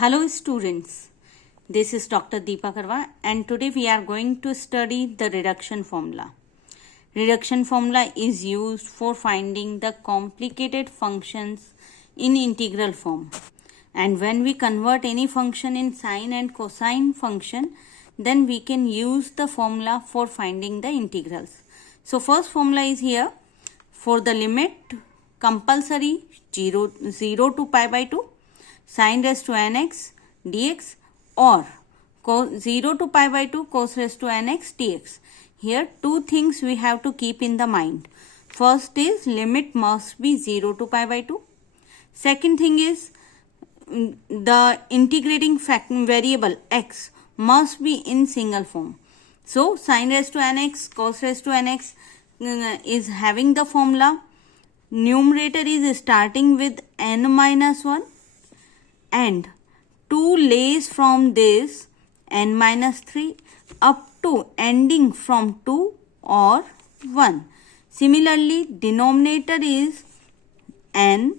Hello students, this is Dr. Deepa Karwa and today we are going to study the reduction formula. Reduction formula is used for finding the complicated functions in integral form. And when we convert any function in sine and cosine function, then we can use the formula for finding the integrals. So first formula is here for the limit compulsory 0 to pi by 2. Sine raised to nx dx or 0 to pi by 2 cos raised to nx dx. Here two things we have to keep in the mind. First is limit must be 0 to pi by 2. Second thing is the integrating variable x must be in single form. So sine raised to nx cos raised to nx is having the formula. Numerator is starting with n minus 1. And 2 lays from this n minus 3 up to ending from 2 or 1. Similarly, denominator is n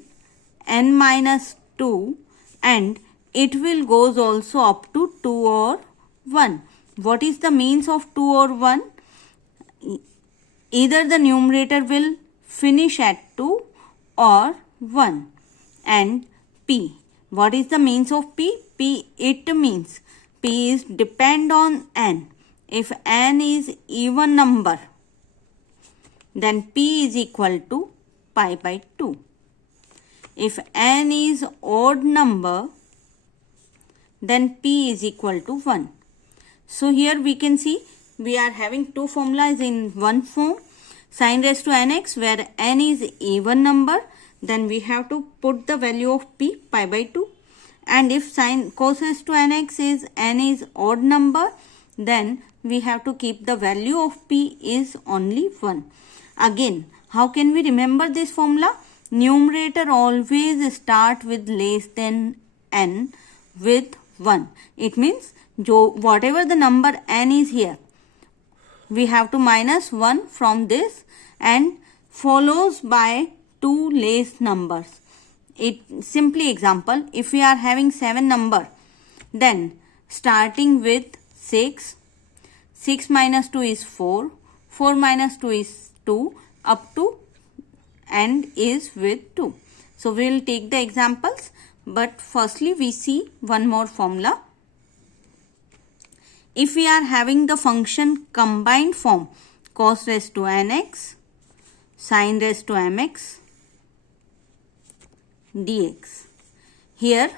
minus 2 and it will goes also up to 2 or 1. What is the means of 2 or 1? Either the numerator will finish at 2 or 1. And p. What is the means of p? P, it means p is depend on n. If n is even number, then p is equal to pi by 2. If n is odd number, then p is equal to 1. So here we can see we are having two formulas in one form. Sine raised to nx where n is even number, then we have to put the value of p pi by 2. And if sine cos raised to nx is n is odd number, then we have to keep the value of p is only 1. Again, how can we remember this formula? Numerator always start with less than n with 1. It means whatever the number n is here, we have to minus 1 from this and follows by 2 less numbers. It simply example, if we are having 7 number, then starting with 6, 6 minus 2 is 4, 4 minus 2 is 2, up to end is with 2. So we will take the examples, but firstly we see one more formula. If we are having the function combined form cos raised to nx, sine raised to mx, dx. Here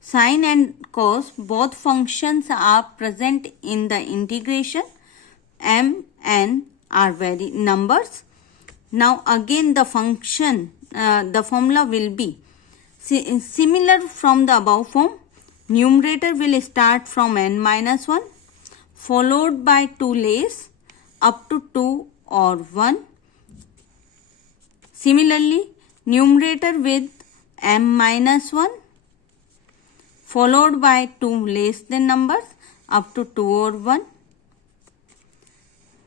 sine and cos both functions are present in the integration. M, n are very numbers. Now again the function, the formula will be similar from the above form. Numerator will start from n minus 1 followed by 2 lays up to 2 or 1. Similarly, numerator with m minus 1 followed by 2 less than numbers up to 2 or 1.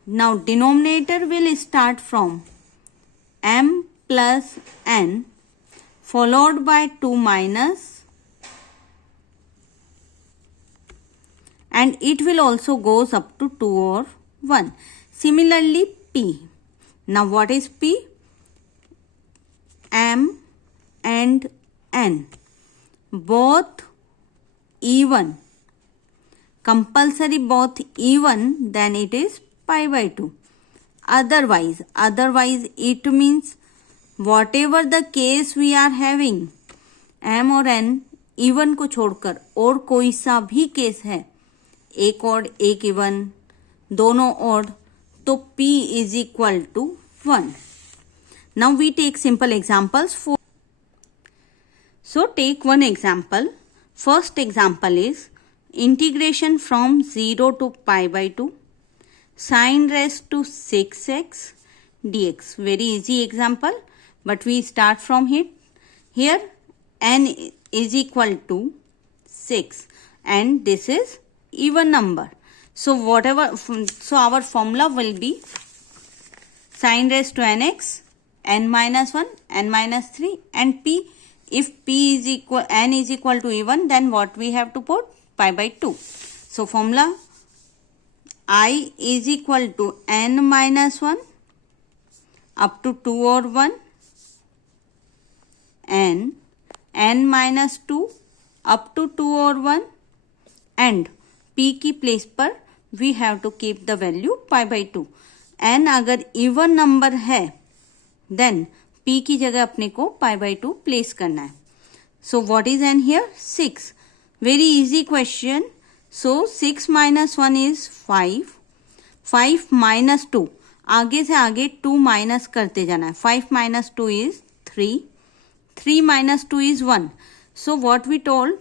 Now denominator will start from m plus n followed by 2 minus, and it will also goes up to 2 or 1. Similarly, p. Now what is p? M and n both even, compulsory both even, then it is pi by 2. Otherwise it means whatever the case we are having, m और n even को छोड़कर और कोई सा भी case है, एक odd एक even, दोनों odd, तो p is equal to 1. Now we take simple examples for. So take one example. First example is integration from 0 to pi by 2 sine raised to 6x dx. Very easy example, but we start from here. Here n is equal to 6 and this is even number. So our formula will be sine raised to nx n minus 1, n minus 3 and p if n is equal to even, then what we have to put? Pi by 2. So formula I is equal to n minus 1 up to 2 or 1 and n minus 2 up to 2 or 1 and p की place पर we have to keep the value pi by 2. n अगर even number है then p की जगह अपने को पाई by 2 place करना है. So what is n here? 6. Very easy question. So 6 minus 1 is 5. 5 minus 2, आगे से आगे 2 माइनस करते जाना है. 5 minus 2 is 3. 3 minus 2 is 1. So what we told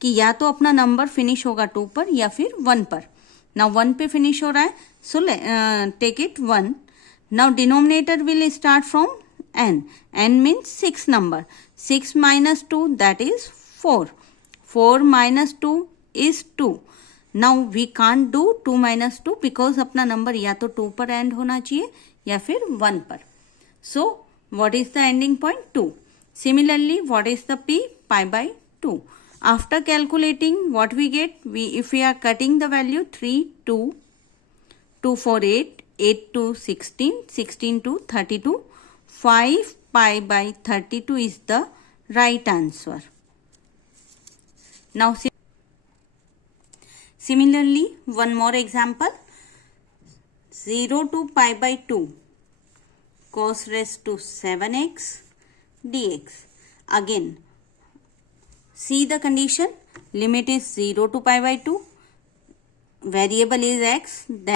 कि या तो अपना नंबर फिनिश होगा 2 पर या फिर 1 पर. नाउ 1 पे फिनिश हो रहा है, so take it 1. Now denominator will start from n. n means 6 number. 6 minus 2 that is 4. 4 minus 2 is 2. Now we can't do 2 minus 2 because अपना नंबर या तो 2 पर एंड होना चाहिए या फिर 1 पर. So what is the ending point? 2. Similarly, what is the p? Pi by 2. After calculating, what we get? If we are cutting the value 3, 2, 2, 4, 8, 8 to 16, 16 to 32, 5 pi by 32 is the right answer. Now, similarly, one more example. 0 to pi by 2 cos raised to 7x dx. Again, see the condition. Limit is 0 to pi by 2. Variable is x. Then